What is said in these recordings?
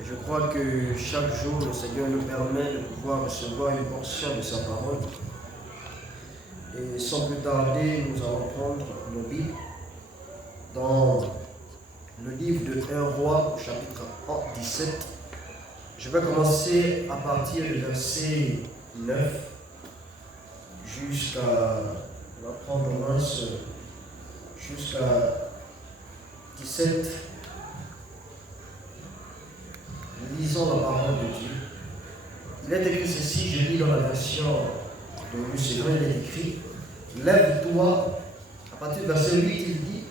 Et je crois que chaque jour, le Seigneur nous permet de pouvoir recevoir une portion de sa parole. Et sans plus tarder, nous allons prendre nos Bibles dans le livre de 1 Roi, au chapitre 17. Je vais commencer à partir du verset 9 jusqu'à, on va prendre au moins jusqu'à 17. Lisons la parole de Dieu. Il est écrit ceci, je lis dans la version de M. Grel, il est écrit: lève-toi. À partir du verset 8, il dit: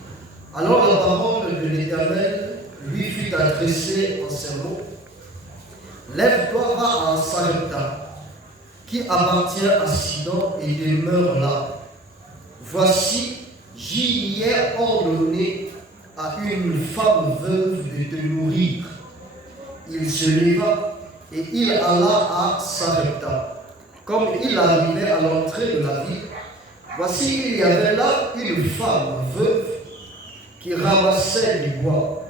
alors la parole de l'Éternel lui fut adressée en ces mots: lève-toi, va à Sarepta, qui appartient à Sidon, et demeure là. Voici, j'y ai ordonné à une femme veuve de te nourrir. Il se leva et il alla à Sarepta. Comme il arrivait à l'entrée de la ville, voici, il y avait là une femme veuve qui ramassait du bois.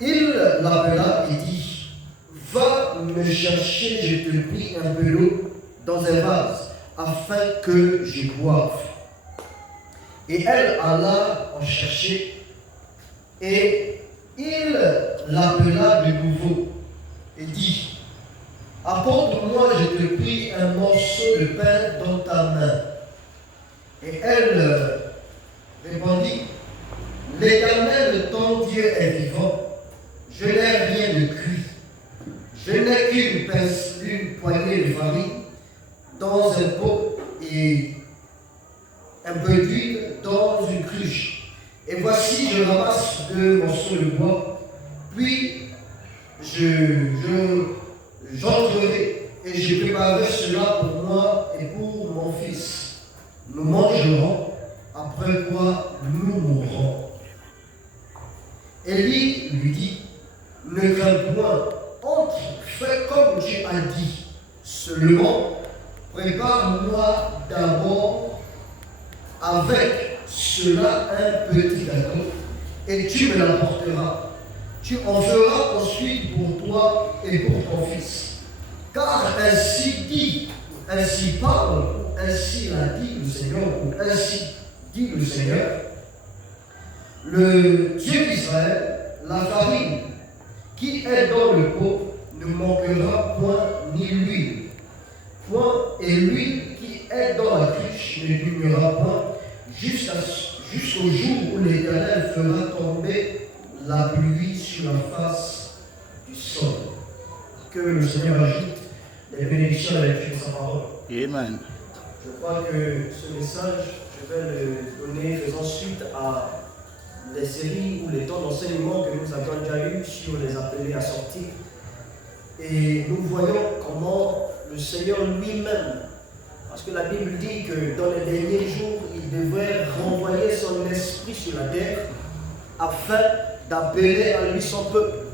Il l'appela et dit: va me chercher, je te prie, un peu d'eau dans un vase, afin que je boive. Et elle alla en chercher, et il l'appela de nouveau et dit: apporte-moi, je te prie, un morceau de pain dans ta main. Et elle répondit: l'Éternel, ton Dieu, est vivant, je n'ai rien de cuit. Je n'ai qu'une poignée de farine dans un pot et un peu d'huile dans une cruche. Et voici, je ramasse 2 morceaux de bois, puis j'entrerai et je préparerai cela pour moi et pour mon fils. Nous mangerons, après quoi nous mourrons. Élie lui dit: ne crains point, entre, fais comme tu as dit. Seulement, prépare-moi d'abord avec cela un petit gâteau, et tu me l'apporteras. Tu en feras ensuite pour toi et pour ton fils. Car ainsi parle, ainsi l'a dit le Seigneur, ou ainsi dit le Seigneur, le Dieu d'Israël, la farine qui est dans le pot ne manquera point ni l'huile. Point, et l'huile qui est dans la cruche ne diminuera point jusqu'au jour où l'Éternel fera tomber la pluie sur la face du sol. Que le Seigneur ajoute les bénédictions à la lecture de sa parole. Amen. Je crois que ce message, je vais le donner faisant suite à les séries ou les temps d'enseignement que nous avions déjà eu sur les appelés à sortir. Et nous voyons comment le Seigneur lui-même, parce que la Bible dit que dans les derniers jours, il devrait renvoyer son esprit sur la terre afin d'appeler à lui son peuple.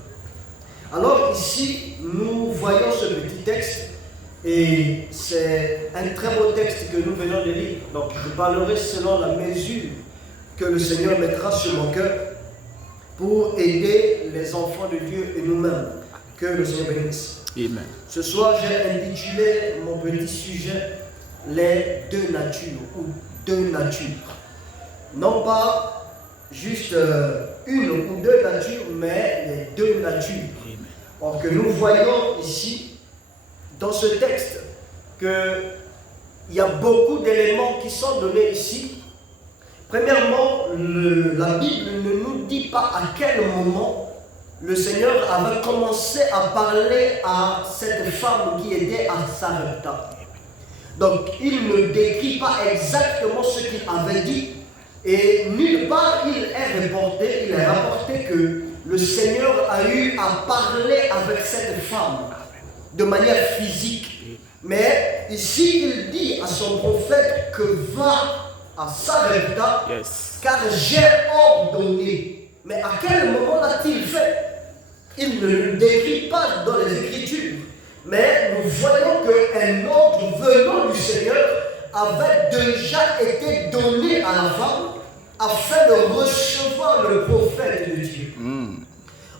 Alors ici, nous voyons ce petit texte et c'est un très beau texte que nous venons de lire. Donc je parlerai selon la mesure que le Seigneur mettra sur mon cœur pour aider les enfants de Dieu et nous-mêmes. Que le Seigneur bénisse. Amen. Ce soir, j'ai intitulé mon petit sujet les 2 natures ou 2 natures. Non pas juste une ou 2 natures, mais les 2 natures. Or que nous voyons ici, dans ce texte, qu'il y a beaucoup d'éléments qui sont donnés ici. Premièrement, la Bible ne nous dit pas à quel moment le Seigneur avait commencé à parler à cette femme qui était à Sarepta. Donc, il ne décrit pas exactement ce qu'il avait dit, et nulle part il est rapporté que le Seigneur a eu à parler avec cette femme de manière physique. Mais ici, il dit à son prophète que va à Sarepta, car j'ai ordonné. Mais à quel moment l'a-t-il fait? Il ne le décrit pas dans les Écritures. Mais nous voyons qu'un ordre venant du Seigneur avait déjà été donné à la femme afin de recevoir le prophète de Dieu.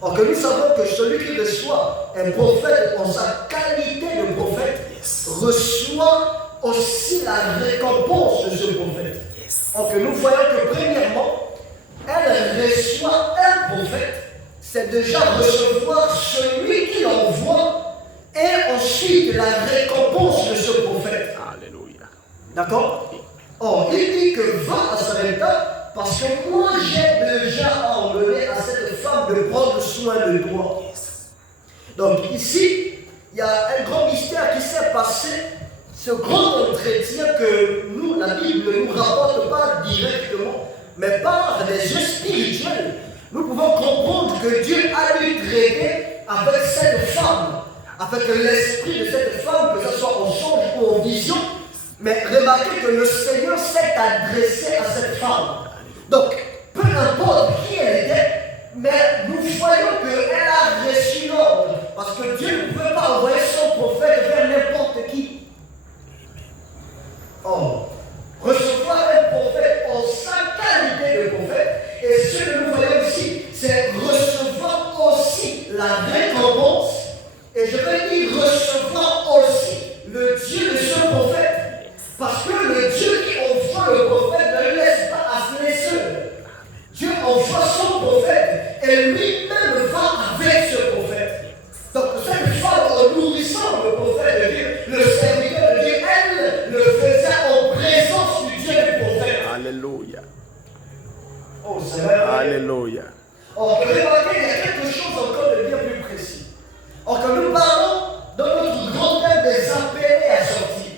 Or que nous savons que celui qui reçoit un prophète en sa qualité de prophète reçoit aussi la récompense de ce prophète. Or que nous voyons que premièrement, elle reçoit un prophète, c'est déjà recevoir celui qui l'envoie et ensuite la récompense de ce prophète. Alléluia. D'accord? Or, il dit que va à Sarepta parce que moi j'ai déjà ordonné à cette femme de prendre soin de toi. Donc ici, il y a un grand mystère qui s'est passé, ce grand entretien que nous, la Bible ne nous rapporte pas directement, mais par des yeux spirituels. Nous pouvons comprendre que Dieu a dû traiter avec cette femme, avec l'esprit de cette femme, que ce soit en songe ou en vision. Mais remarquez que le Seigneur s'est adressé à cette femme. Donc, peu importe qui elle était, mais nous voyons qu'elle a reçu l'ordre. Parce que Dieu ne pouvait pas envoyer son prophète vers n'importe qui. Or, recevoir un prophète en sa qualité de prophète, et ce que nous voyons ici, c'est recevoir aussi la récompense. Et je veux dire recevoir aussi le Dieu de ce prophète. Parce que le Dieu qui envoie le prophète ne le laisse pas assis seul. Dieu envoie son prophète et lui-même va avec ce prophète. Donc cette femme, en nourrissant le prophète de Dieu, le serviteur de Dieu, elle le faisait en présence du Dieu du prophète. Alléluia. Oh, c'est vrai. Alléluia. Or, remarquez, il y a quelque chose encore de bien plus précis. Or, que nous parlons dans notre grand thème des appelés à sortir.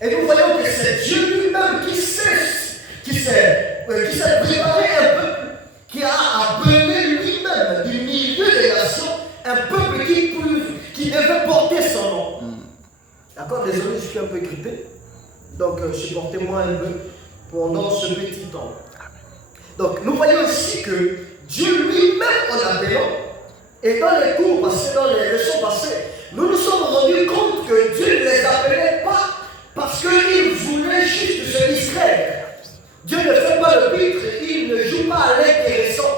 Et nous voyons que c'est Dieu lui-même qui s'est préparé un peuple, qui a appelé lui-même du milieu des nations un peuple qui devait porter son nom. D'accord? Désolé, je suis un peu grippé. Donc, supportez-moi un peu pendant ce petit temps. Donc, nous voyons ici que Dieu lui-même en appelant, et dans les cours passés, dans les leçons passées, nous nous sommes rendus compte que Dieu ne les appelait pas parce qu'il voulait juste se distraire. Dieu ne fait pas le pitre, il ne joue pas à l'intéressant.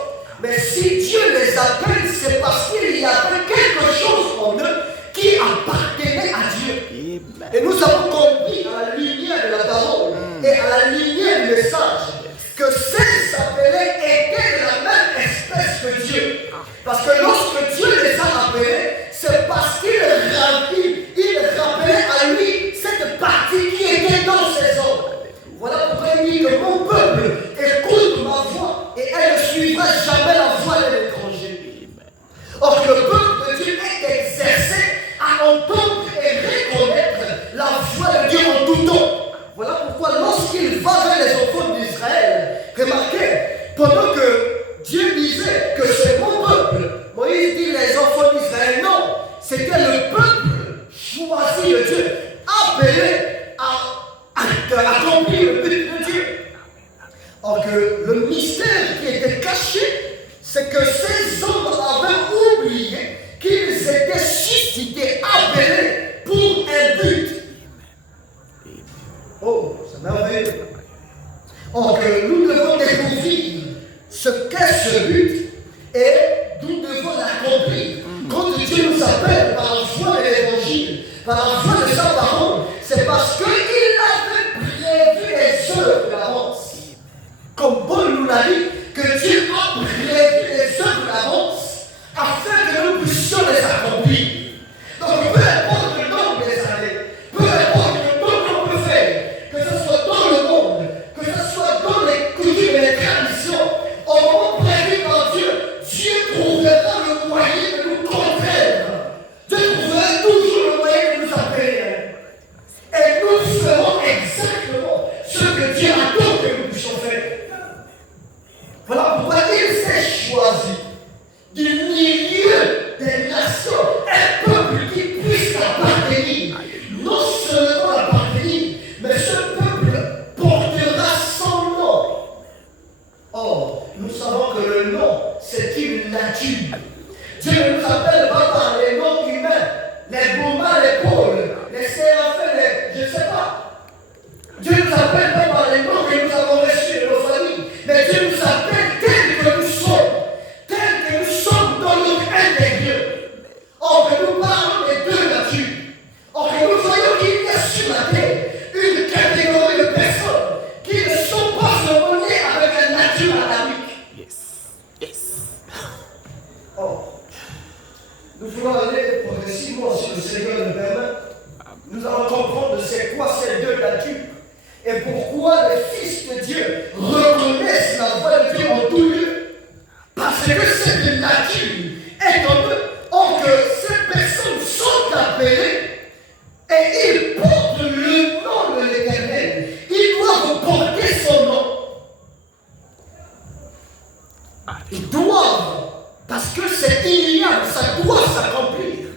Mais si Dieu les appelle, c'est parce qu'il y avait quelque chose en eux qui appartenait à Dieu. Et nous avons compris à la lumière de la parole et à la lumière du message que ces appelés étaient de la même espèce que Dieu. Parce que lorsque Dieu les a appelés, c'est parce qu'il rappelait à lui cette partie qui était dans ses ordres. Voilà pourquoi il dit que mon peuple écoute ma voix et elle ne suivra jamais la voix de l'étranger. Or, le peuple de Dieu est exercé à entendre et reconnaître la voix de Dieu en tout temps. Voilà pourquoi lorsqu'il va vers les enfants d'Israël, remarquez, pendant que Dieu disait que c'est mon peuple, Moïse dit les enfants d'Israël, non, c'était le peuple choisi de Dieu, appelé à accomplir le but de Dieu. Or que le mystère qui était caché, c'est que ces hommes avaient oublié qu'ils étaient suscités, appelés pour un but. Oh, c'est merveilleux. Or que nous devons découvrir ce qu'est ce but et nous devons l'accomplir. Quand Dieu nous appelle par la foi de l'évangile, par la foi de sa parole, c'est parce qu'il avait prévu les œuvres d'avance. Comme Paul nous l'a dit, que Dieu a prévu les œuvres d'avance afin que nous puissions les accomplir. Donc peu importe le nombre des années, peu importe le nombre qu'on peut faire, que ce soit dans le monde, que ce soit dans les coutumes et les traditions, au moment prévu par Dieu, Dieu trouvera le moyen de nous contraindre. Dieu trouvera toujours le moyen de nous appeler. Et nous ferons exactement ce que Dieu attend que nous puissions faire. Voilà pourquoi il s'est choisi du milieu des nations un nous voulons aller progressivement, si le Seigneur le permet. Nous allons comprendre c'est quoi ces deux natures et pourquoi les fils de Dieu reconnaissent la voix de Dieu en tout lieu. Parce que cette nature est en eux, or que ces personnes sont appelées et ils portent le nom de l'Éternel. Ils doivent porter son nom. Ils doivent, parce que c'est ignoble, ça doit s'accomplir.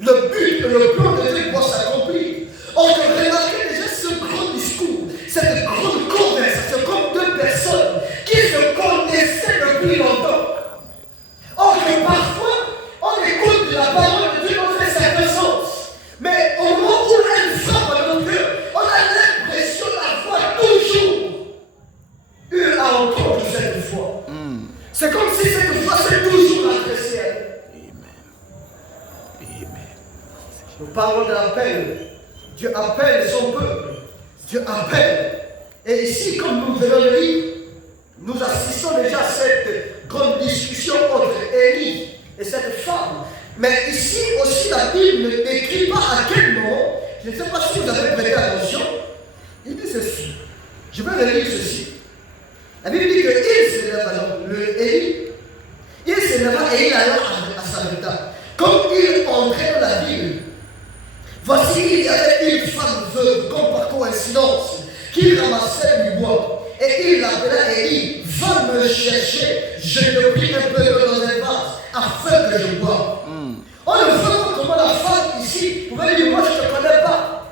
Le but, le plan de Dieu doit s'accomplir. Or, remarquez déjà ce grand discours, cette grande conversation, comme deux personnes qui se connaissaient depuis longtemps. Or, que parfois, on écoute la parole de Dieu dans un certain sens. Mais au moment où elle frappe à notre cœur, on a l'impression d'avoir toujours eu à entendre cette voix. C'est comme si cette voix s'est toujours adressée à nous. Nous parlons de l'appel. Dieu appelle son peuple. Dieu appelle. Et ici, comme nous venons de lire, nous assistons déjà à cette grande discussion entre Élie et cette femme. Mais ici aussi, la Bible ne décrit pas à quel moment, je ne sais pas si vous avez prêté attention, il dit ceci. Je vais lire ceci. La Bible dit qu'il se lève, alors, Élie, il se leva et il alla à Sarepta. Comme il entrait dans la ville, voici il y avait une femme veuve, comme par coïncidence, qui ramassait du bois. Et il l'appela et dit, va me chercher, je te prie un peu dans un vase, afin que je boive. On ne voit comment la femme ici pouvait dire, moi je ne te connais pas.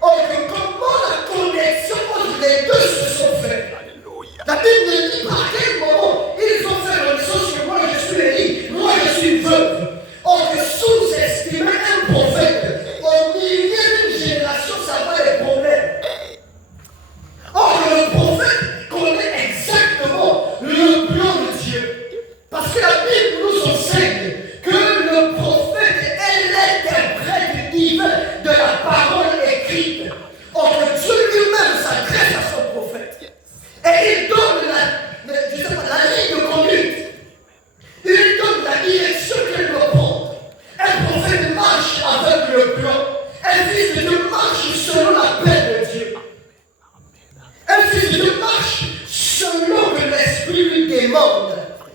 Or, comment la connexion entre les deux se sont faites. La Bible ne dit pas à quel moment ils ont fait la chose que moi je suis Élie, moi je suis veuve. Or, que sous-estimer un prophète, au milieu d'une génération, ça va les problèmes. Or, le prophète connaît exactement le plan de Dieu. Parce que la Bible nous enseigne que le prophète est l'interprète divin de la parole écrite. Or, que Dieu lui-même s'adresse à son prophète. Et il donne la ligne de conduite. Il donne la direction qu'elle doit prendre. Un prophète marche avec le plan. Un fils de Dieu marche selon la paix de Dieu. Un fils de Dieu marche selon que l'Esprit lui demande.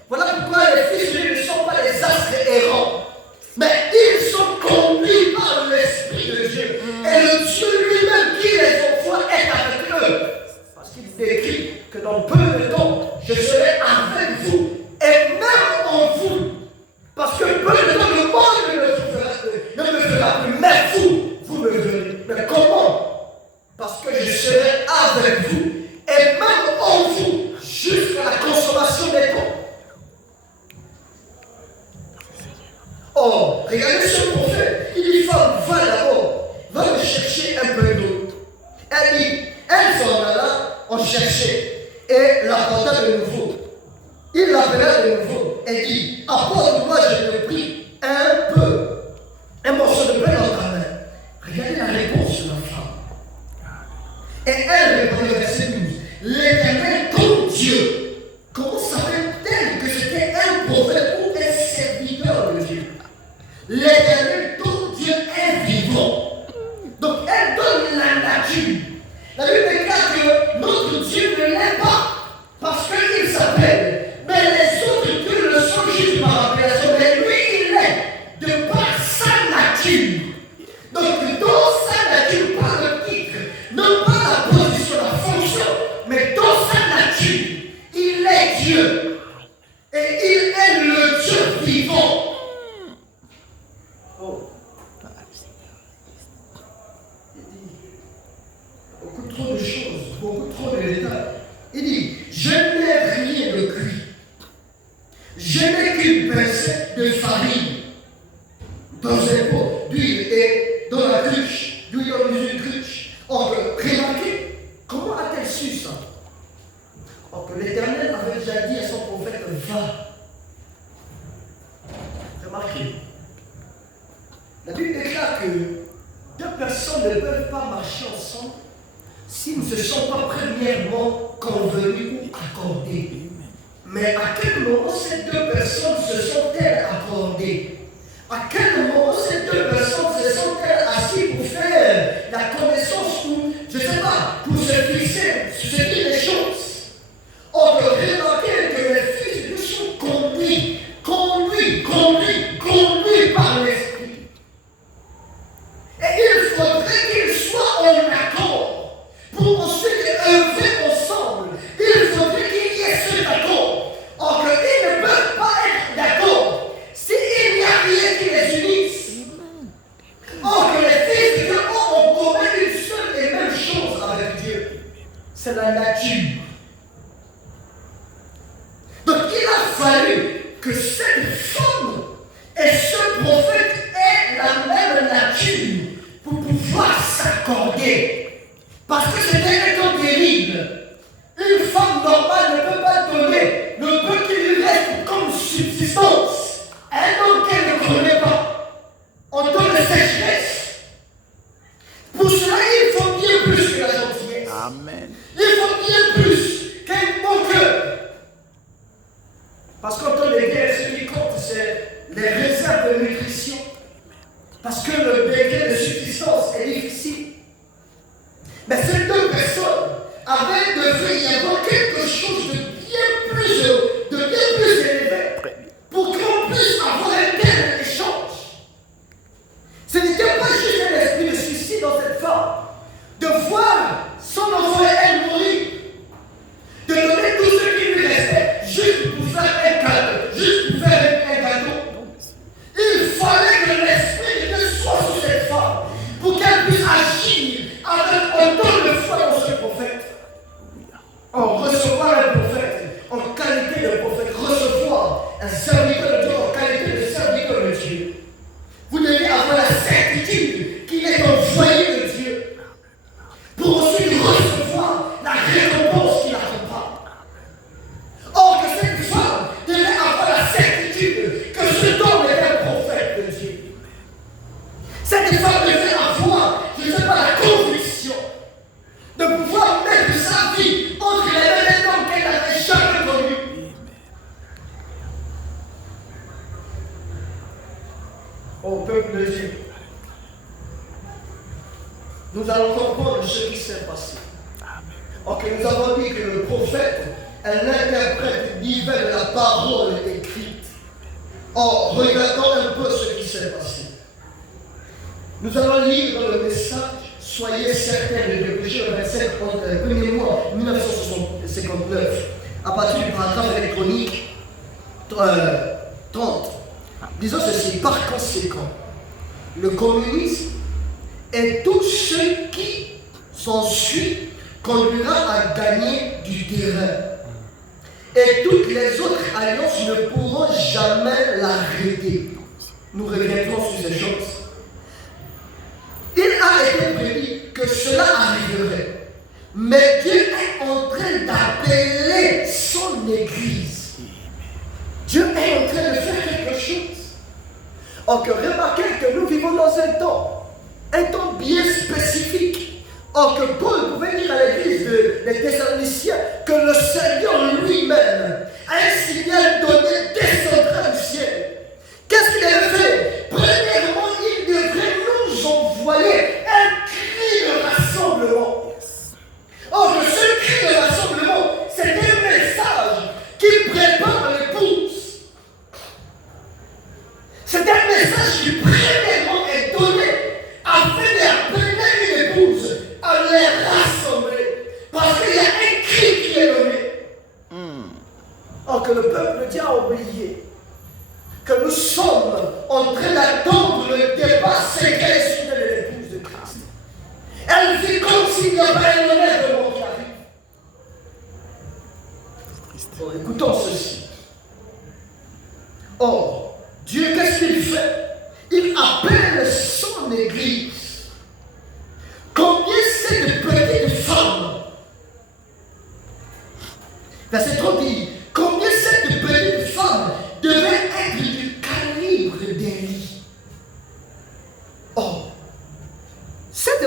Voilà pourquoi les fils de Dieu ne sont pas les astres errants. Mais ils sont conduits par l'Esprit de Dieu. Et le Dieu lui-même qui les envoie est avec eux. Parce qu'il décrit que dans peu de temps, je serai avec vous. Et même en vous. Parce que peu de temps, le monde ne me fera plus. Mais vous me verrez. Mais comment? Parce que je serai avec vous. Et même en vous, jusqu'à la consommation des temps. Or, regardez ce prophète. Il dit, femme, va d'abord. Va me chercher un peu d'eau. Elle dit, elle s'en alla en chercher. Et l'apporta de nouveau. Il l'appela de nouveau et dit, apporte-moi, je te prie, un peu, un morceau de pain dans ta main. Regardez la réponse de la femme. Et elle répondit au verset 12, l'Éternel, ton Dieu. Comment savait-elle que c'était un prophète ou un serviteur de Dieu? L'Éternel, ton Dieu est vivant. Donc elle donne la nature. La Bible déclare que notre Dieu ne l'est pas parce qu'il s'appelle. Mais les autres dieux le sont juste par appellation. Mais lui, il est de par sa nature. Donc dans sa nature, pas le titre, non pas la position, la fonction, mais dans sa nature, il est Dieu. Et il est le Dieu vivant. Oh. Beaucoup trop de choses, beaucoup trop de détails. Il dit, je n'ai rien de cuit. Je n'ai qu'une pincée de farine dans un pot d'huile et dans la cruche, d'huile dans une cruche. Or, remarquez, comment a-t-elle su ça? Or, que l'Éternel avait déjà dit à son prophète, va. Remarquez, la Bible déclare que deux personnes ne peuvent pas marcher ensemble s'ils ne se sont pas premièrement convenus ou accordés. Mais à quel moment ces deux personnes se sont-elles accordées? À quel moment ces deux personnes se sont-elles assises pour faire la connaissance ou, je ne sais pas, pour se fixer sur ce qui est des choses. On peut remarquer que les fils de Dieu sont conduits par l'Esprit. Et il faudrait qu'ils soient en accord pour ensuite œuvrer ensemble. Il faudrait qu'il y ait cet accord. Or qu'ils ne peuvent pas être d'accord s'il n'y a rien qui les unisse. Or que les fils de Dieu ont en commun une seule et même chose avec Dieu. C'est la nature. Donc il a fallu que cette femme et ce prophète aient la même nature pour pouvoir s'accorder. Parce que c'était un temps terrible. Une femme normale ne peut pas donner le peu qui lui reste comme subsistance à un homme qu'elle ne connaît pas en temps de sécheresse. Pour cela, il faut bien plus que la gentillesse. Amen. Il faut bien plus qu'un bon cœur. Parce qu'en temps de guerre, ce qui compte, c'est les réserves de nutrition. Parce que le degré de subsistance est difficile. Mais ces deux personnes avaient devrait y avoir quelque chose de bien plus élevé pour qu'on puisse avoir un tel échange. Ce n'était pas juste un esprit de suicide dans cette femme, de voir son enfant et elle mourir, de donner tout ce qui lui restait, juste pour faire un cadeau, juste pour faire un cadeau. Il fallait que l'esprit de Dieu soit sur cette femme pour qu'elle puisse agir avec autant de foi dans ce prophète. En recevoir un prophète, en qualité de prophète, recevoir un serviteur de Dieu en qualité de serviteur de Dieu. Vous devez avoir la certitude qu'il est envoyé de Dieu pour ensuite recevoir la récompense qui l'accompagne. Or que cette femme devait avoir la certitude que cet homme est un prophète de Dieu. Cette femme devait avoir, je ne sais pas, la conviction de pouvoir mettre sa vie entre les mains d'un homme qu'elle n'avait jamais connu. Au peuple de Dieu, nous allons comprendre ce qui s'est passé. Ok, nous avons dit que le prophète est l'interprète divin de la parole écrite. Or, regardons un peu ce qui s'est passé. Nous allons lire dans le message. Soyez certains de déboucher le 25 1er mois 1959, à partir du paragraphe électronique 30. Disons ceci, par conséquent, le communisme et tout ce qui s'ensuit conduira à gagner du terrain. Et toutes les autres alliances ne pourront jamais l'arrêter. Nous reviendrons sur ces choses. Il a été prédit que cela arriverait. Mais Dieu est en train d'appeler son Église. Dieu est en train de faire quelque chose. Or, remarquez que nous vivons dans un temps bien spécifique. Or, que Paul pouvait dire à l'église des Thessaloniciens que le Seigneur lui-même a un signal donné descendra du ciel. Qu'est-ce qu'il a fait? Premièrement, il devrait nous envoyer un cri de rassemblement. Or, ce cri de rassemblement, c'est un message qui prépare l'épouse. C'est un message qui premièrement est donné afin d'appeler une épouse à les rassembler. Parce qu'il y a un cri qui est donné. Or que le peuple de Dieu a oublié que nous sommes en train d'attendre le débat secret sur l'épouse de Christ. Elle vit comme s'il n'y avait pas un enlèvement qui arrive. Bon, écoutons ceci. Or, Dieu, qu'est-ce qu'il fait? Il appelle son Église. Combien c'est de petites femmes? Verset 30 dit, combien c'est de petites femmes devaient être du calibre d'Élie? Or, cette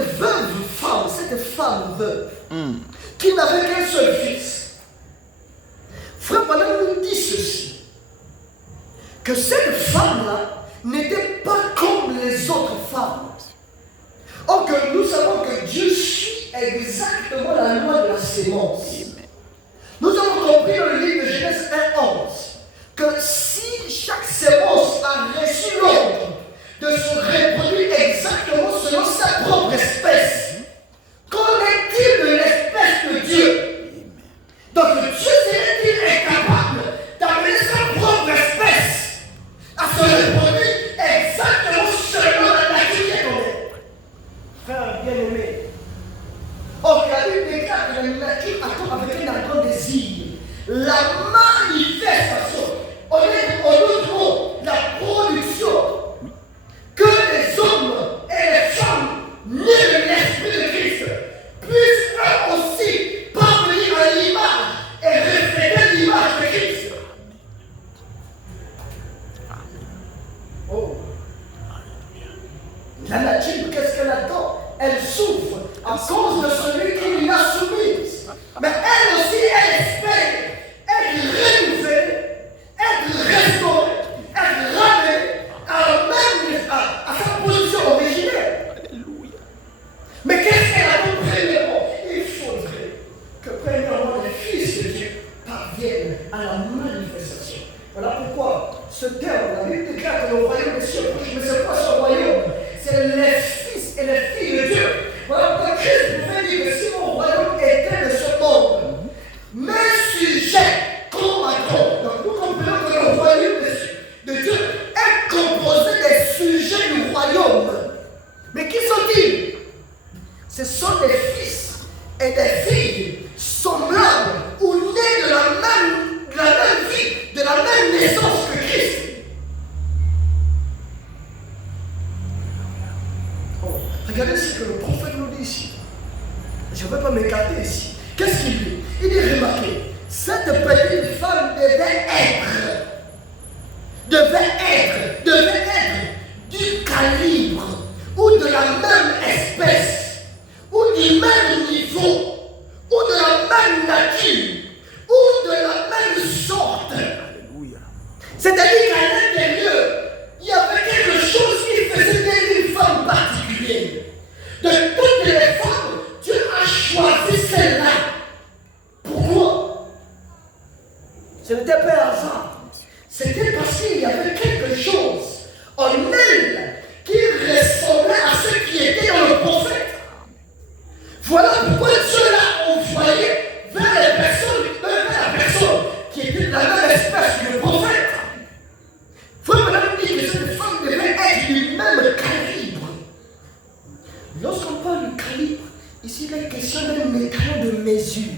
femme veuve, qui n'avait qu'un seul fils, Frère Branham nous dit ceci, que cette femme-là n'était savons que Dieu suit exactement la loi de la sémence. Nous avons compris dans le livre de Genèse 1:11 que si chaque sémence a reçu l'ordre de se reproduire exactement selon sa propre espèce, qu'en est-il de l'espèce de Dieu? Donc Dieu serait-il incapable d'amener sa propre espèce à se reproduire exactement selon la nature qui est donnée? Frère bien-aimé, la Bible déclare que la nature attend avec un ardent désir la manifestation, en d'autres mots, la production, que les hommes et les femmes nés de l'Esprit de Christ puissent eux aussi parvenir à l'image et refléter l'image de Christ. Oh. La nature, qu'est-ce qu'elle attend? Elle souffre à cause de celui qui lui a soumise. Mais elle aussi, elle espère être renouvelée, être restaurée, être ramenée à sa position originelle. Alléluia. Mais qu'est-ce qu'elle attend premièrement? Il faudrait que premièrement les fils de Dieu parviennent à la manifestation. Voilà pourquoi ce terme, la Bible déclare que le royaume des cieux approche. Mais c'est quoi ce royaume? C'est les fils et les filles de Dieu. Voilà pourquoi Christ pouvait dire que si mon royaume était de ce monde, mes sujets combattront. Donc nous comprenons que le royaume de Dieu est composé des sujets du royaume. Mais qui sont-ils? Ce sont des fils et des filles semblables ou nés de la même vie, de la même naissance que Christ. Regardez ce que le prophète nous dit ici. Je ne vais pas m'écarter ici. Qu'est-ce qu'il dit? Il dit, remarquez, cette petite femme devait être du calibre ou de la même espèce ou du même niveau ou de la même nature ou de la même sorte. Alléluia. C'est-à-dire qu'à l'intérieur, il y avait quelque chose qui faisait d'elle une femme particulière. De toutes les femmes, Dieu a choisi celle-là. Pourquoi? Ce n'était pas un hasard. C'était parce qu'il y avait quelque chose en elle qui ressemblait à ce qui était dans le prophète. Voilà pourquoi Dieu l'a envoyé vers la personne qui était de la même espèce que le prophète. Frère, madame dit que cette femme devait être du même calibre. Lorsqu'on parle de calibre, ici il est question d'un étalon de mesure.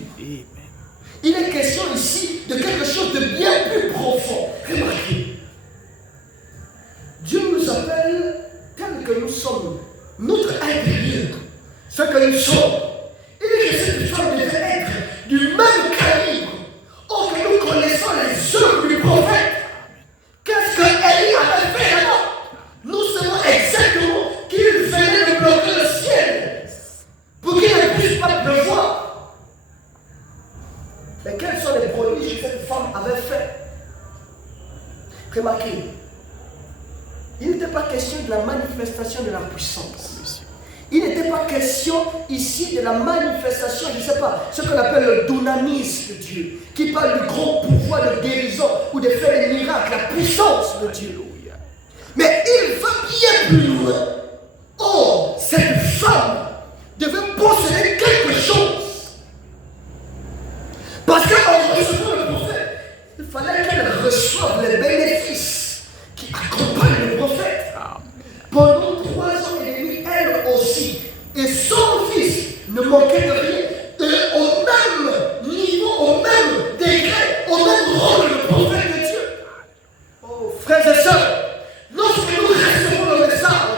Il est question ici de quelque chose de bien plus profond. Remarquez, Dieu nous appelle tel que nous sommes, notre intérieur, ce que nous sommes. Il dit que cette femme devait être du même calibre. Or que nous connaissons les œuvres du prophète. Qu'est-ce que Élie avait fait là-bas? Nous savons exactement qu'il venait de bloquer le ciel pour qu'il ne puisse pas pleuvoir. Mais quels sont les prodiges que cette femme avait fait? Remarquez, il n'était pas question de la manifestation de la puissance. Il n'était pas question ici de la manifestation, je ne sais pas, ce qu'on appelle le dynamisme de Dieu, qui parle du grand pouvoir de guérison ou de faire des miracles, la puissance de Dieu. Mais il va bien plus loin. Or, cette femme devait posséder quelque chose. Parce qu'en recevant le prophète, il fallait qu'elle reçoive les bénéfices qui accompagnent le prophète. Pendant 3 ans et demi, elle aussi, et son fils ne manquait de rien, au même niveau, au même degré, au même rôle que le prophète de Dieu. Oh, frères et sœurs, lorsque nous recevons le message,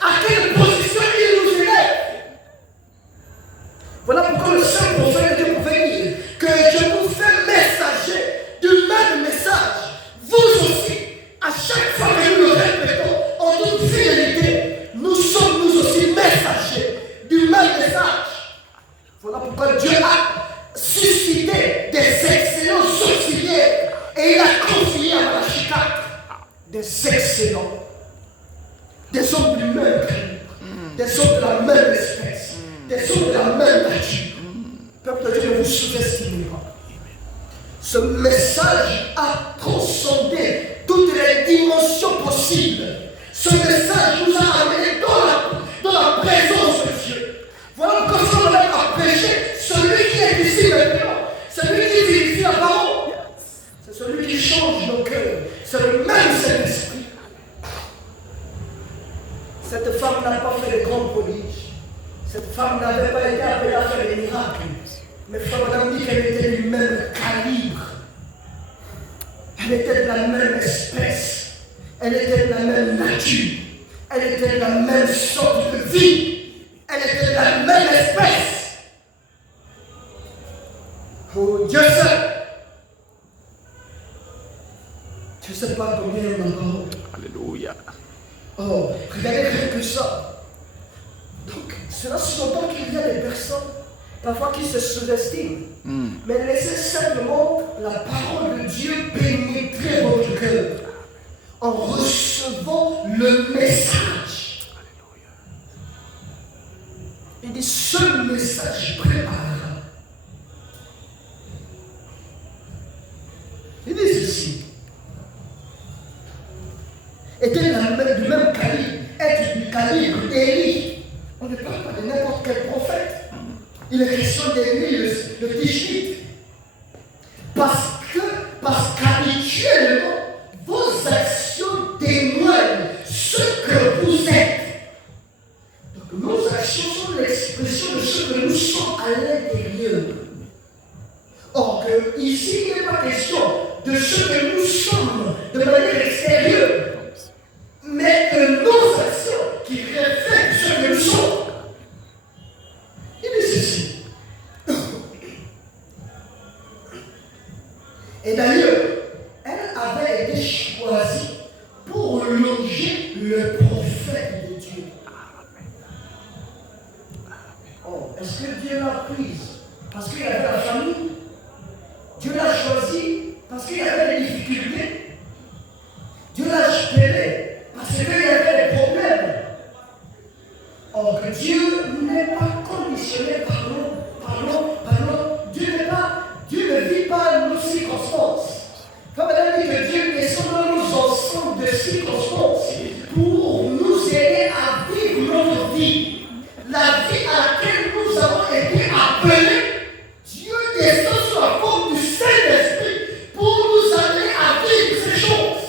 à quelle position il nous élève? Voilà pourquoi le saint prophète de Dieu pouvait dire que je vous fais messager du même message. Vous aussi, à chaque fois que nous le répétons, en toute fidélité, nous sommes nous aussi messagers du même message. Voilà pourquoi Dieu a suscité des excellents auxiliaires et il a confié à Malachie 4 des excellents, des hommes du même calibre, des hommes de la même espèce. des hommes de la même nature. Peuple de Dieu, ne vous sous-estimez pas. Ce message a transcendé toutes les dimensions possibles. Ce message nous a amenés dans la présence de Dieu. Voilà pourquoi on a prêché celui qui est ici maintenant, celui qui dit ici la parole. C'est celui qui change nos cœurs. C'est le même Saint-Esprit. Cette femme n'a pas fait de grands prodiges. Cette femme n'avait pas été appelée à faire des miracles. Mais frère, on a dit qu'elle était du même calibre. Elle était de la même espèce. Elle était de la même nature. Elle était de la même sorte de vie. Elle était de la même espèce. Oh, Dieu sait. Je ne sais pas combien on a parlé. Alléluia. Oh, regardez rien que ça. Donc, cela sous-entend qu'il y a des personnes, parfois qui se sous-estiment. Mais laissez simplement la parole de Dieu pénétrer votre cœur en recevant le message. Alléluia. Il dit, ce message préparera. Il dit ceci. Était du même calibre, être du calibre d'Élie. On ne parle pas de n'importe quel prophète. Il est question d'Élie, le Tishbite. Parce qu'habituellement, vos actions témoignent ce que vous êtes. Donc nos actions sont l'expression de ce que nous sommes à l'intérieur. Or, ici, il n'est pas question de ce que nous sommes de manière extérieure, mais de nos actions qui reflètent ce que nous sommes. Il est ceci. Et d'ailleurs, elle avait été choisie pour loger le prophète de Dieu. Oh, est-ce que Dieu l'a prise parce qu'il avait la famille? Dieu l'a choisie parce qu'il avait des difficultés. Dieu l'a appelé parce qu'il y avait des problèmes. Or, Dieu n'est pas conditionné par Dieu ne vit pas nos circonstances. Comme elle a dit que Dieu descend dans nos ensembles de circonstances pour nous aider à vivre notre vie. La vie à laquelle nous avons été appelés, Dieu descend sous la forme du Saint-Esprit pour nous amener à vivre ces choses.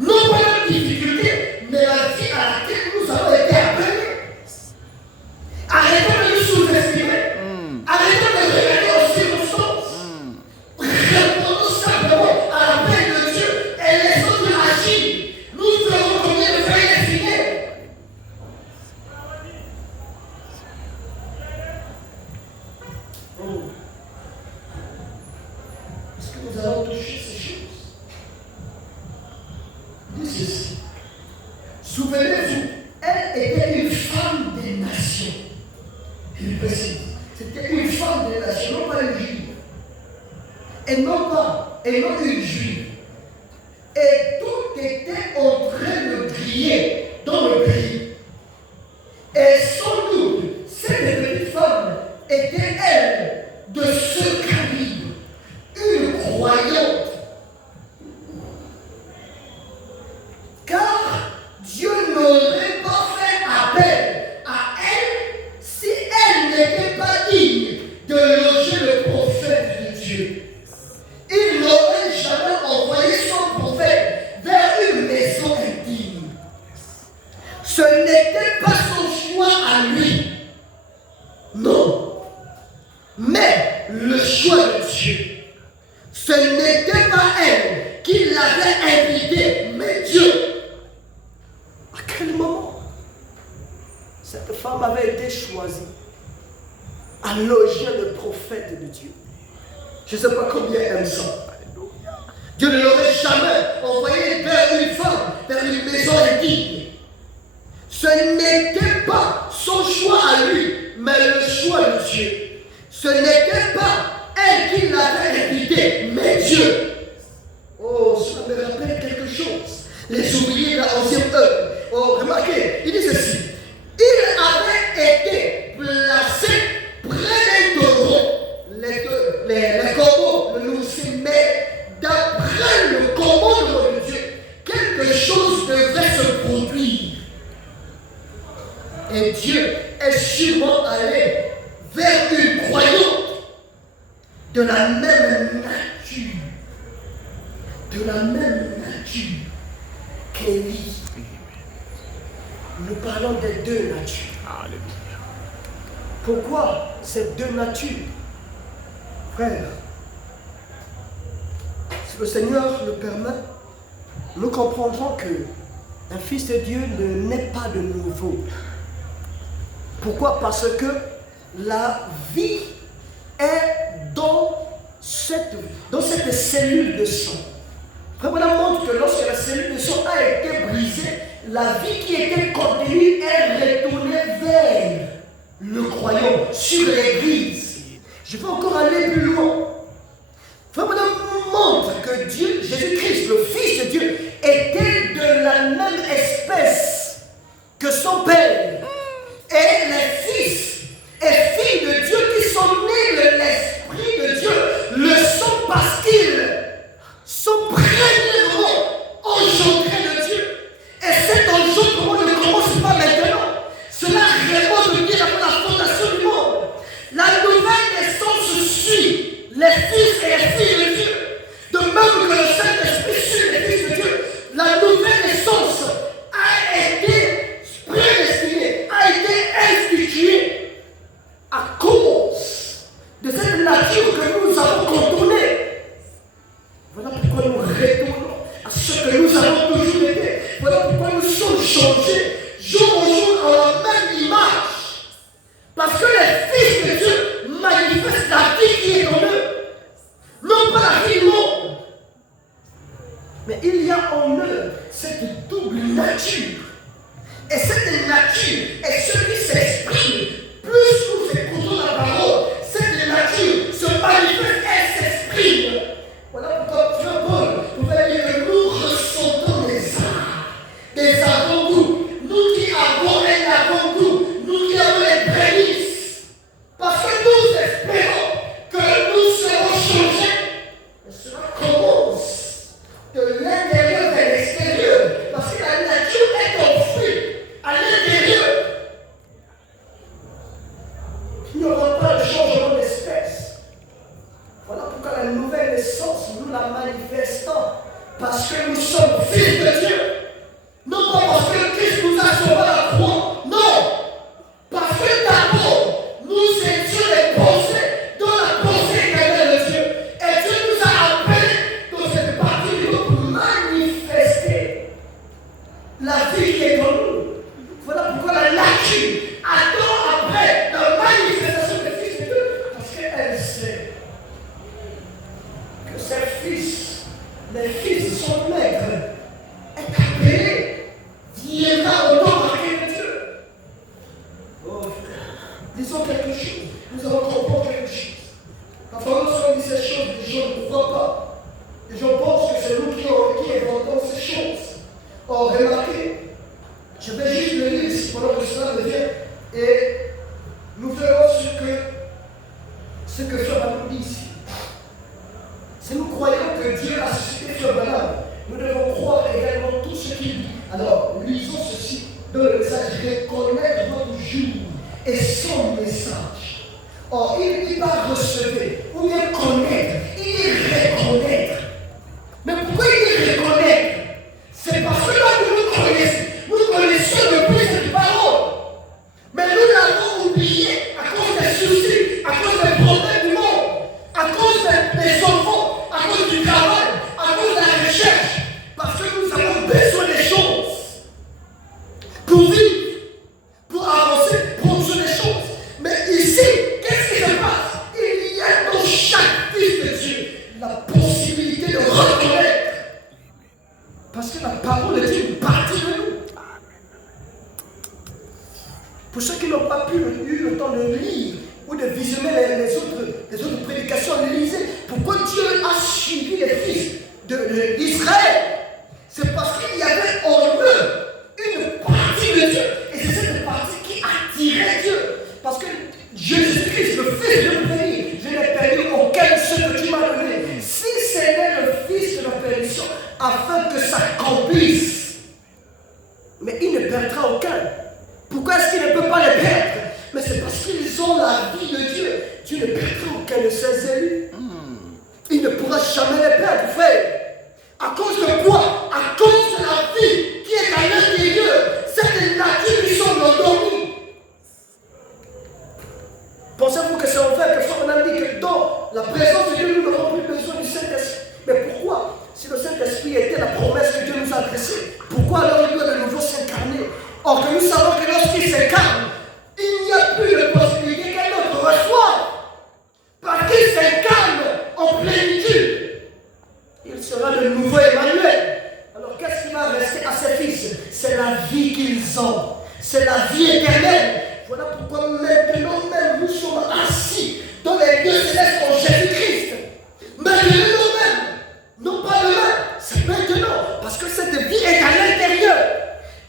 Non pas la difficulté, mais la vie à laquelle nous avons été appelés. Arrêtons de nous sous-estimer. Arrêtons de regarder aux circonstances. Répondons simplement à l'appel de Dieu et laissons Dieu agir. Nous ferons combien de feuilles efficaces. Oh. Est-ce que nous allons toucher ces choses? Dis ceci. Souvenez-vous, elle était une femme des nations. Il précise. C'était une femme des nations, non pas une juive. Et non une juive. Et tout était en train de briller dans le pays. Et sans doute, cette petite femme était elle de ce calibre, une croyante. Car Dieu n'aurait pas fait appel à elle si elle n'était pas digne de loger le prophète de Dieu. Il n'aurait jamais envoyé son prophète vers une maison indigne. Ce n'était pas son choix à lui. Non. Mais le choix de Dieu. Ce n'était pas elle qui l'avait invité, mais Dieu. À quel moment cette femme avait été choisie à loger le prophète de Dieu? Je ne sais pas combien aime ça. Dieu ne l'aurait jamais envoyé vers une femme, vers une maison indigne. Ce n'était pas son choix à lui, mais le choix de Dieu. Ce n'était pas elle qui l'avait invité, mais Dieu. Oh, cela me rappelle quelque chose. Les ouvriers de la 11e heure. Oh, remarquez, il dit ceci. Il avait été Et Dieu est sûrement allé vers une croyante de la même nature. De la même nature qu'Élie. Nous parlons des deux natures. Alléluia. Pourquoi ces deux natures? Frère, si le Seigneur le permet, nous comprendrons que un fils de Dieu ne naît pas de nouveau. Pourquoi? Parce que la vie est dans cette cellule de sang. Frère, on montre que lorsque la cellule de sang a été brisée, la vie qui était contenue est retournée vers le croyant, sur l'Église. Je vais encore aller plus loin. Frère, on montre que Dieu, Jésus-Christ, le Fils de Dieu, était de la même espèce que son Père. Et les fils et filles de Dieu qui sont nés de l'Esprit de Dieu le sont parce qu'ils sont premièrement engendrés de Dieu. Et cet engendrement ne commence pas maintenant. Cela remonte bien avant la fondation du monde. La nouvelle naissance suit les fils et les filles de Dieu. De même que le Saint-Esprit suit les fils de Dieu. La nouvelle naissance a été prédestinée, a été instituée à cause de cette nature que nous avons contournée. Voilà pourquoi nous retournons à ce que nous avons toujours été. Voilà pourquoi nous sommes changés jour au jour en la même image. Parce que les fils de Dieu manifestent la vie qui est en eux. Non pas la vie du monde. Mais il y a en eux cette double nature. Et cette nature est ce qui s'exprime. Plus nous écoutons la parole, cette nature se manifeste, elle s'exprime. Voilà pourquoi Frère Paul pouvait dire que nous ressentons des avant-goûts. Nous qui avons un avant-goût, nous qui avons les prémices. Parce que nous espérons que nous serons changés. Et cela commence de l'intérieur vers l'extérieur. Parce que la nature est offerte à l'intérieur. Il n'y aura pas de changement d'espèce. Voilà pourquoi la nouvelle naissance, nous la manifestons. Parce que nous sommes fils de Dieu. Non pas parce que Christ nous a sauvés à la croix. Non. Parce que d'abord, nous étions les pensées dans la pensée éternelle de Dieu. Et Dieu nous a appelés dans cette partie du monde pour manifester la vie qui est en nous. Voilà pourquoi la nature attend après la manifestation des fils de Dieu. Parce qu'elle sait que ses fils, les fils de son maître, est appelé, viendra au nom de Dieu. Oh frère, disons quelque chose. Nous allons comprendre quelque chose. Parfois, lorsqu'on dit ces choses, les gens ne croient pas. Les gens pensent que c'est nous qui inventons ces choses. Or, remarquez, je vais juste le lire si pendant que cela revient et nous verrons ce que Frère nous dit ici. Si nous croyons que Dieu a suscité Frère Branham, nous devons croire également tout ce qu'il dit. Alors, lisons ceci dans le message, reconnaître votre jour et son message. Or, il ne dit pas recevoir ou bien connaître, il dit reconnaître. Mais pourquoi il dit reconnaître? C'est parce que là nous connaissons depuis cette parole. Mais nous l'avons oublié à cause des soucis, à cause des problèmes du monde, à cause des enfants, à cause du travail, à cause de la recherche. Parce que nous avons besoin des choses pour vivre, pour avancer, pour besoin des choses. Mais ici, qu'est-ce qui se passe? Il y a dans chaque fils de Dieu la possibilité de reconnaître. Parce que la parole est une partie de nous. Pour ceux qui n'ont pas eu le temps de lire ou de visionner les autres prédications, lisez. Pourquoi Dieu a suivi les fils d'Israël? C'est parce qu'il y avait en eux une partie de Dieu. Et c'est cette partie qui attirait Dieu. Parce que Jésus-Christ, le Fils de Dieu, je n'ai perdu aucun ce que tu m'as donné. Si c'était le Fils de la perdition, afin que ça accomplisse. Mais il ne perdra aucun. Pourquoi est-ce qu'ils ne peuvent pas les perdre? Mais c'est parce qu'ils ont la vie de Dieu. Dieu ne perdra aucun de ses élus. Il ne pourra jamais les perdre, frère. À cause de quoi? À cause de la vie qui est à l'intérieur. Cette nature qui sont endormies. Pensez-vous que c'est en fait que Frère Branham dit que dans la présence de Dieu, nous n'aurons plus besoin du Saint-Esprit? Mais pourquoi? Si le Saint-Esprit était la promesse que Dieu nous a adressée, pourquoi alors il doit de nouveau s'incarner? Or que nous savons que lorsqu'il s'incarne, il n'y a plus de possibilité qu'un autre reçoive. Parce qu'il s'incarne en plénitude. Il sera le nouveau Emmanuel. Alors qu'est-ce qui va rester à ses fils? C'est la vie qu'ils ont. C'est la vie éternelle. Voilà pourquoi maintenant même nous sommes assis dans les lieux célestes en Jésus-Christ. Maintenant même. Non pas demain. C'est maintenant. Parce que cette vie est à l'intérieur.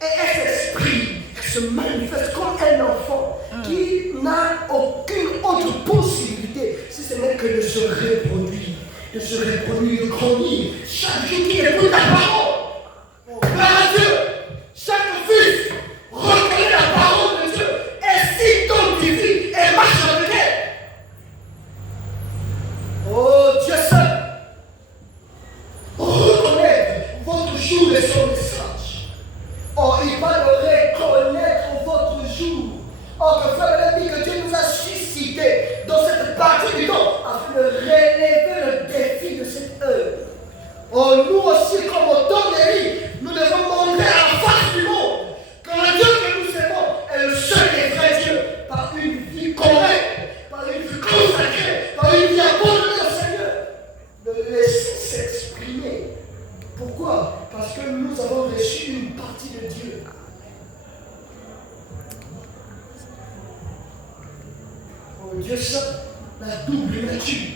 Et elle s'exprime. Elle se manifeste comme un enfant qui n'a aucune autre possibilité si ce n'est que de se reproduire. De se reproduire, de grandir. Chaque jour qui écoute la parole. Gloire à Dieu. Chaque fils reconnaît la parole de Dieu et s'identifie et marche avec elle. Oh Dieu seul. Reconnaître votre jour et son message. Oh, il va le reconnaître votre jour. Oh, que Frère dit que Dieu nous a suscité dans cette partie du temps afin de relever le défi de cette œuvre. Oh, nous aussi, comme au temps d'Élie, nous devons montrer à la face du monde que le Dieu que nous aimons est le seul et vrai Dieu, par une vie correcte, par une vie consacrée, par une vie abandonnée au Seigneur. Le laisser s'exprimer. Pourquoi? Parce que nous avons reçu une partie de Dieu. Oh Dieu seul, la double nature.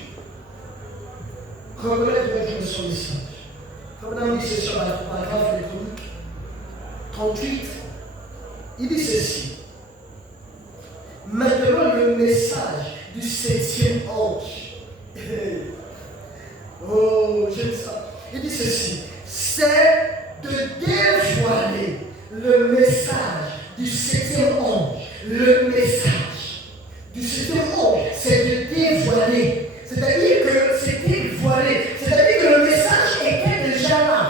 Reconnaître le son message. Comme on a mis c'est sur la paragraphe électronique 38, il dit ceci. Maintenant le message du 7e ange. Oh, j'aime ça. Il dit ceci. C'est de dévoiler le message du 7e ange. Le message du 7e ange, c'est de dévoiler. C'est-à-dire que c'est dévoilé. C'est-à-dire que le message était déjà là.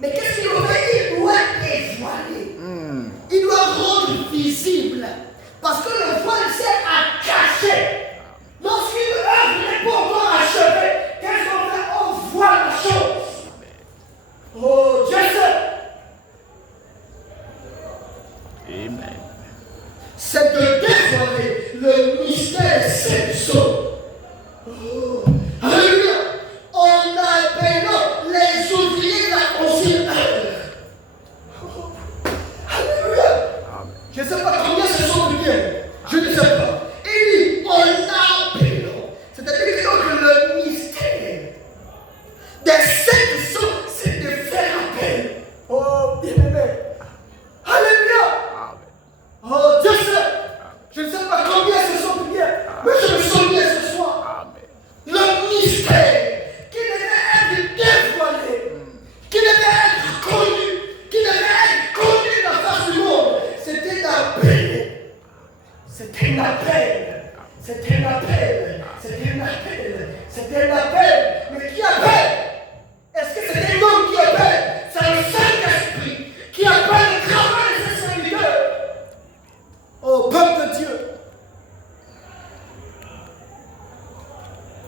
Mais qu'est-ce qu'il doit faire? Il doit dévoiler. Il doit rendre visible. Parce que le voile sert à cacher. Lorsqu'une œuvre n'est pas encore achevée, qu'est-ce qu'on fait? On voit la chose. Oh, Dieu seul. Amen. C'est de dévoiler le mystère saint du sceau. Oh, alléluia. En appelant les ouvriers de la 11e heure. Oh, alléluia. Je ne sais pas combien ce sont bien. Je ne sais pas. Il dit en appelant. C'est-à-dire que le mystère des saints sceaux, c'est de faire appel. Oh, bien-aimé. Alléluia. Oh, Dieu seul. Je ne sais pas combien ce sont bien. Mais je me sens bien ce soir. Le mystère qui devait être dévoilé, qui devait être connu, qui devait être connu de la face du monde, c'était un appel. C'était un appel. C'était un appel. C'était un appel. C'était un appel. Mais qui appelle? Est-ce que c'est un homme qui appelle? C'est le Saint-Esprit qui appelle le travail de ses serviteurs. Oh, peuple de Dieu.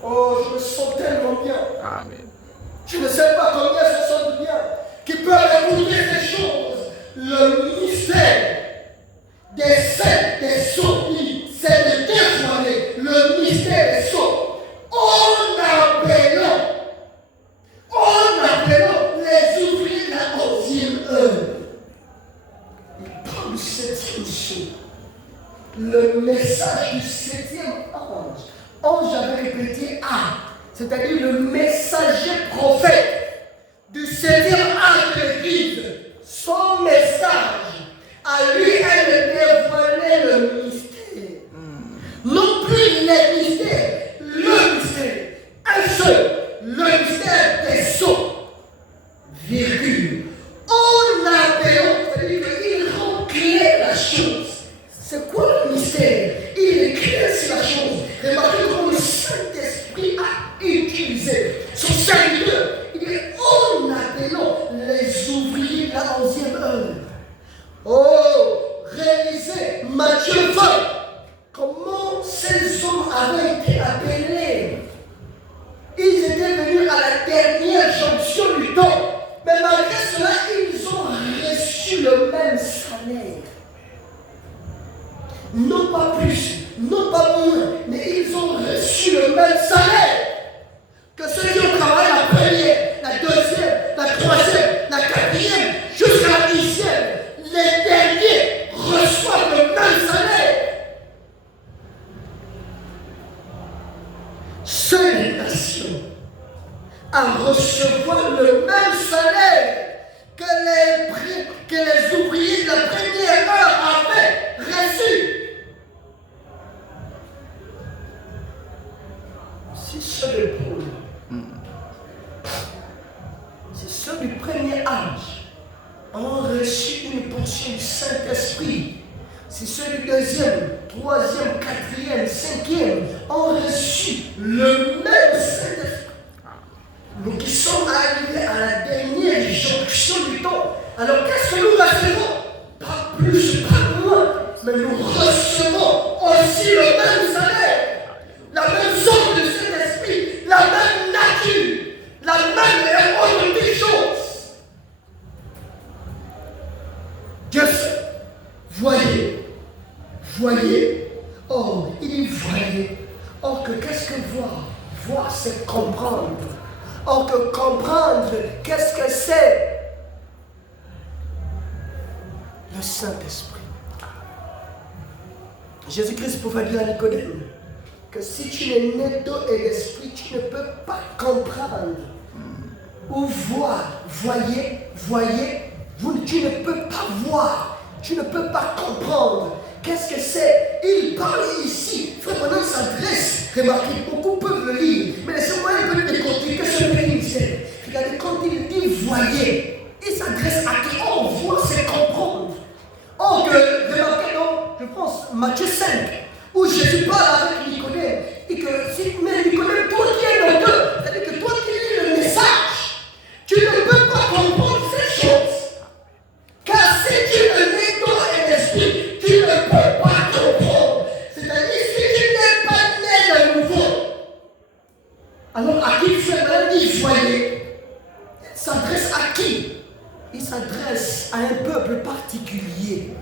Oh, je me sens tellement bien. Amen. Je ne sais pas combien se sentent bien, qui peuvent écouter ces choses. Le mystère des saints, des sceaux, c'est de dévoiler le mystère des sceaux. En appelant les ouvriers de la 11e heure. Il parle du 7e sceau. Le message du 7e ange. Ange avait répété A, c'est-à-dire le messager prophète du 7e ange de l'Église. Son message, à lui, elle dévoilait le mystère. Non plus les mystères, le mystère. Un seul, le mystère des sceaux. Virgule. En appelant, c'est-à-dire qu'il rend clair la chose. C'est quoi le mystère? Il est clair sur la chose. Remarquez comment le Saint-Esprit a utilisé son serviteur. Il dit, en appelant les ouvriers de la 11e heure. Oh, réalisez Matthieu 20, comment ces hommes avaient été appelés. Ils étaient venus à la dernière jonction du temps, mais malgré cela, ils ont reçu le même salaire. Non pas plus, non pas moins, mais ils ont reçu le même salaire que ceux qui ont travaillé la première, la deuxième, la troisième, la quatrième, jusqu'à la 10e. Les derniers reçoivent le même salaire. Seule les nations à recevoir le même salaire que les ouvriers de la première heure avaient reçu. C'est ceux de Paul. C'est ceux du premier âge ont reçu une portion du Saint-Esprit. C'est ceux du deuxième, troisième, quatrième, cinquième ont reçu le même Saint-Esprit. Nous qui sommes arrivés à la dernière jonction du temps, alors qu'est-ce que nous recevons? Pas plus, pas moins, mais nous recevons aussi le même salaire, la même sorte de Saint-Esprit, la même nature, la même et autre chose. Dieu sait. Voyez. Oh, il dit voyez. Or que qu'est-ce que voir? Voir, c'est comprendre. Or que comprendre, qu'est-ce que c'est? Le Saint-Esprit. Jésus-Christ pouvait dire à Nicodème que si tu es né d'eau et d'esprit, tu ne peux pas comprendre ou voir. Voyez, tu ne peux pas voir, tu ne peux pas comprendre. Qu'est-ce que c'est? Il parle ici. Frère, pendant s'adresse, remarquez, beaucoup peuvent le lire, mais laissez-moi un peu décortiquer ce petit mystère. Regardez, quand il dit voyez, il s'adresse à qui? On voit, c'est comprendre. Or que, remarquez donc, je pense, Matthieu 5, où Jésus parle avec Nicodème, et que, mais Nicodème, toi qui es le Dieu, c'est-à-dire que toi qui lis le message, tu ne peux pas comprendre ces choses. Car si tu ne n'es d'eau et d'esprit, tu ne peux pas comprendre. C'est-à-dire, si tu n'es pas né de nouveau, alors à qui fait même dit voyez? Il s'adresse à qui? Il s'adresse à un peuple particulier.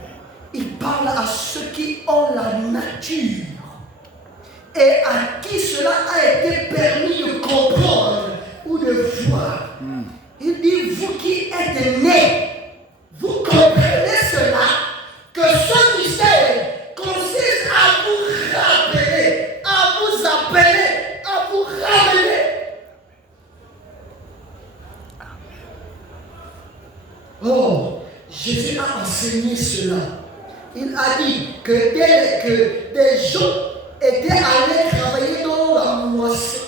Il parle à ceux qui ont la nature et à qui cela a été permis de comprendre ou de voir. Il dit, vous qui êtes nés, vous comprenez cela, que ce mystère consiste à vous rappeler, à vous appeler, à vous ramener. Oh, Jésus a enseigné cela. Il a dit que des gens étaient allés travailler dans la moisson.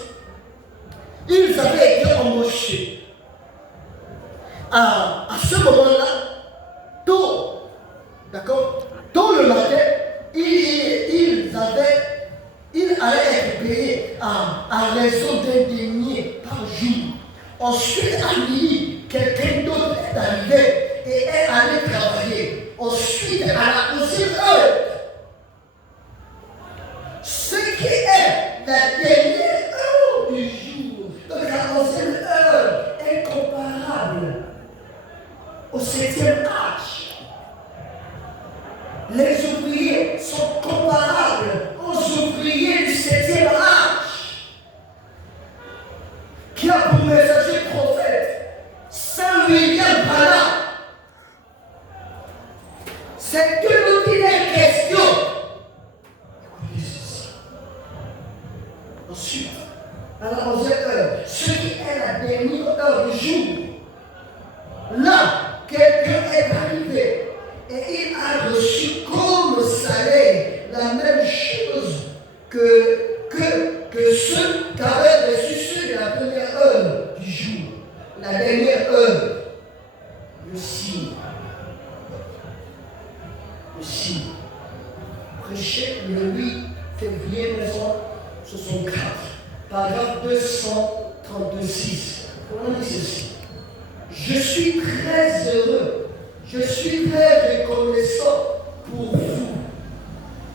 Ils avaient été embauchés. À ce moment-là, tôt, d'accord, tôt le matin, ils allaient être payés à raison d'un denier par jour. Ensuite, à midi, quelqu'un d'autre est arrivé et est allé travailler. Ensuite, à la 11e heure, ce qui est la dernière heure du jour, donc la 11e heure, est comparable au 7e âge. Les ouvriers sont comparables aux ouvriers du 7e âge, qui a pour messager prophète Saint William Branham. C'est que l'ordinaire question. Écoutez ceci. Ensuite, à la 11e heure, ce qui est la dernière heure du jour, là, quelqu'un est arrivé et il a reçu comme salaire la même chose que ceux qui avaient reçu ceux de la première heure du jour, la dernière heure, le signe. prêché le 8 février 1964, paragraphe 232.6. On dit ceci. Je suis très heureux, je suis très reconnaissant pour vous.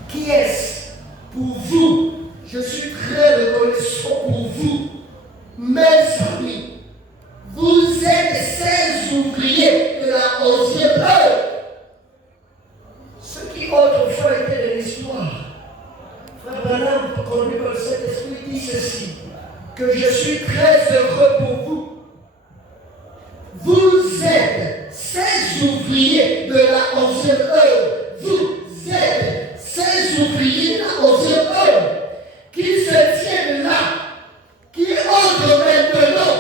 Qui est-ce? Pour vous. Je suis très reconnaissant pour vous. Mes amis, vous êtes ces ouvriers de la 11e heure. Ceux qui autrefois étaient de l'histoire. Frère Branham, conduit par le Saint-Esprit, dit ceci, que je suis très heureux pour vous. Vous êtes ces ouvriers de la 11e heure. Vous êtes ces ouvriers de la 11e heure qui se tiennent là, qui entrent maintenant.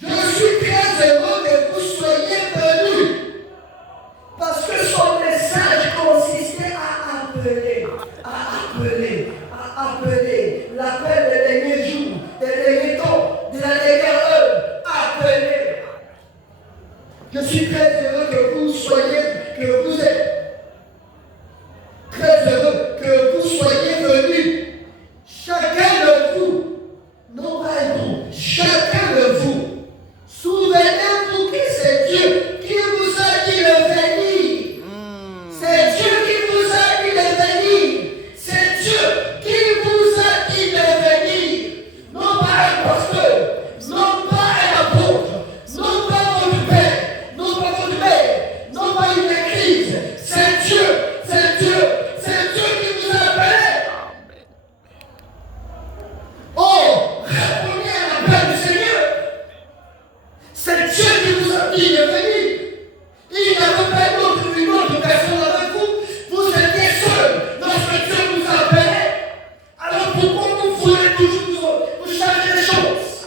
Je suis très heureux que vous soyez venus parce que son message consistait à appeler l'appel des derniers jours, des derniers temps, de la dernière heure. Appeler. Je suis très heureux que vous soyez, que vous êtes très heureux que vous soyez venus. Chacun de vous, non pas vous, chacun de vous, souvenez-vous que c'est Dieu qui vous a dit de venir. C'est Dieu qui vous a dit de venir. C'est Dieu qui vous a dit de venir. Non pas un pasteur, non pas un apôtre, non pas votre père, non pas votre mère, non pas une église. C'est Dieu, c'est Dieu, c'est Dieu qui vous a appelé. Oh, répondez à l'appel du Seigneur. C'est Dieu qui vous a dit de venir. Il n'avait pas une autre personne avec vous. Vous étiez seul lorsque Dieu vous a appelé. Alors pourquoi vous voulez toujours vous changer les choses?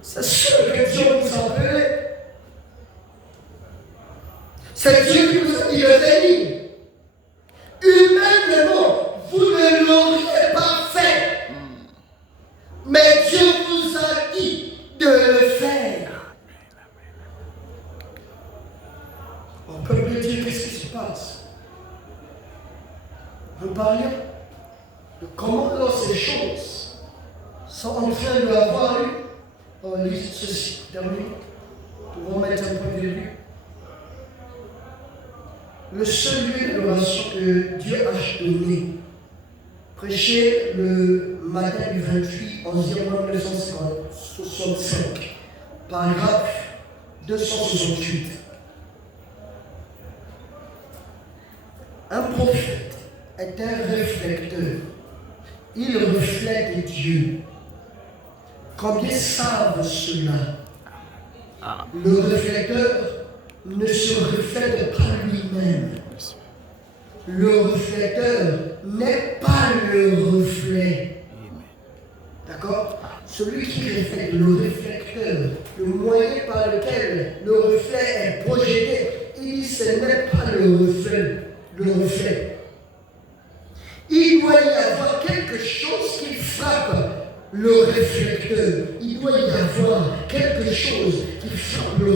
C'est sûr que Dieu vous a appelé. C'est Dieu qui vous a dit de venir. Humainement, vous ne l'auriez pas fait. Mais Dieu vous a dit de le faire. On peut me dire qu'est-ce qui se passe. Nous parlions de comment ces choses sont en train d'avoir eu. On lit ceci, terminé. Nous pouvons mettre un point de vue. Le seul lieu d'adoration que Dieu a donné, prêché le matin du 28 11e mois 1965, paragraphe 268. Un prophète est un réflecteur. Il reflète Dieu. Combien savent cela? Le réflecteur ne se reflète pas lui-même. Le réflecteur n'est pas le reflet. D'accord? Celui qui reflète, le réflecteur, le moyen par lequel le reflet est projeté, il dit ce n'est pas le reflet. Il doit y avoir quelque chose qui frappe le réflecteur. Il doit y avoir quelque chose qui frappe le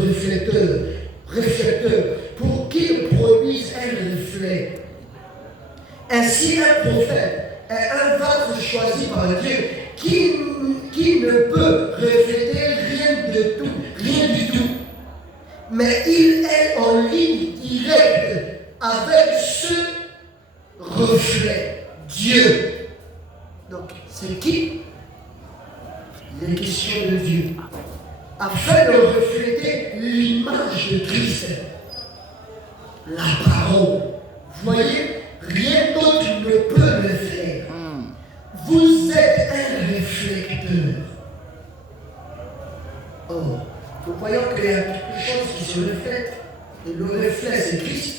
réflecteur pour qu'il produise un reflet. Ainsi, un prophète est un vase choisi par Dieu qui ne peut refléter rien du tout. Mais il est en ligne directe avec ce reflet, Dieu. Donc, c'est qui? Il est question de Dieu. Afin de refléter l'image de Christ, la parole. Vous voyez, rien d'autre ne peut le faire. Vous êtes un réflecteur. Oh, nous voyons qu'il y a quelque chose qui se reflète, et le reflet c'est Christ.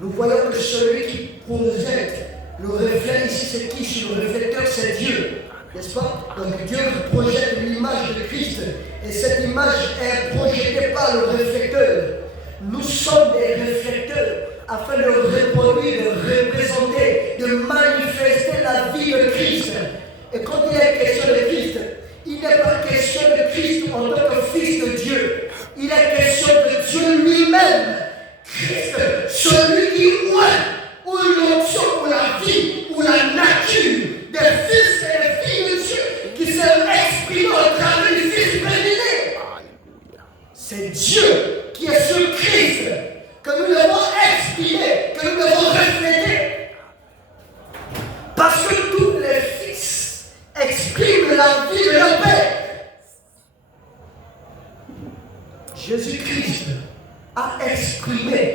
Nous voyons que celui qui projette le reflet ici, c'est qui? Sur le réflecteur, c'est Dieu. N'est-ce pas? Donc Dieu projette l'image de Christ et cette image est projetée par le réflecteur. Nous sommes des réflecteurs afin de reproduire, de représenter, de manifester la vie de Christ. Et quand il est question de Christ, il n'est pas question de Christ en tant que Fils de Dieu. Il est question de Dieu lui-même. Christ, celui qui ouvre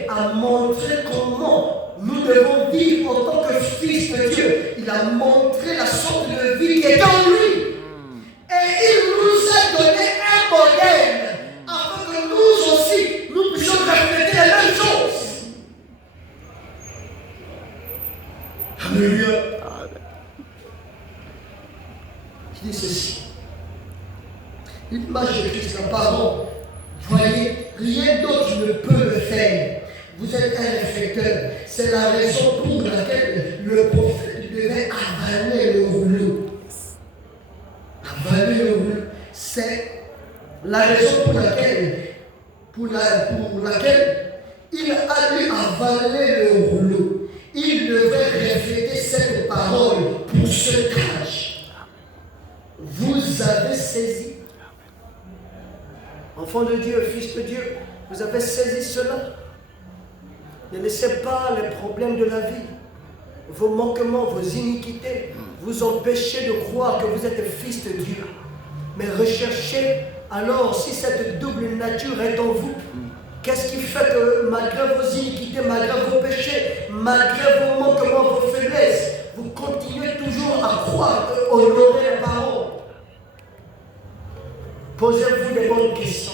a montré comment nous devons vivre en tant que fils de Dieu. Il a montré la sorte de vie qui est en lui. Et il nous a donné un modèle afin que nous aussi, nous puissions refléter les mêmes choses. Alléluia. Il dit ceci. L'image de Christ, la parole. Voyez, rien d'autre ne peut le faire. Vous êtes un réflecteur. C'est la raison pour laquelle le prophète devait avaler le rouleau. Avaler le rouleau. C'est la raison pour laquelle il a dû avaler le rouleau. Il devait refléter cette parole pour ce cage. Vous avez saisi. Enfant de Dieu, fils de Dieu, vous avez saisi cela. Ne laissez pas les problèmes de la vie, vos manquements, vos iniquités, vous empêcher de croire que vous êtes fils de Dieu. Mais recherchez alors si cette double nature est en vous. Qu'est-ce qui fait que malgré vos iniquités, malgré vos péchés, malgré vos manquements, vos faiblesses, vous continuez toujours à croire, honorer la parole? Posez-vous des bonnes questions.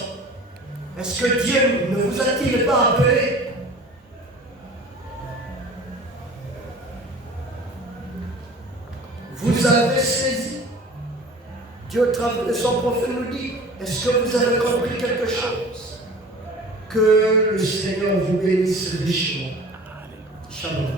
Est-ce que Dieu ne vous a-t-il pas appelé? Vous avez saisi. Dieu, au travers de son prophète, nous dit, est-ce que vous avez compris quelque chose? Que le Seigneur vous bénisse richement. Shalom.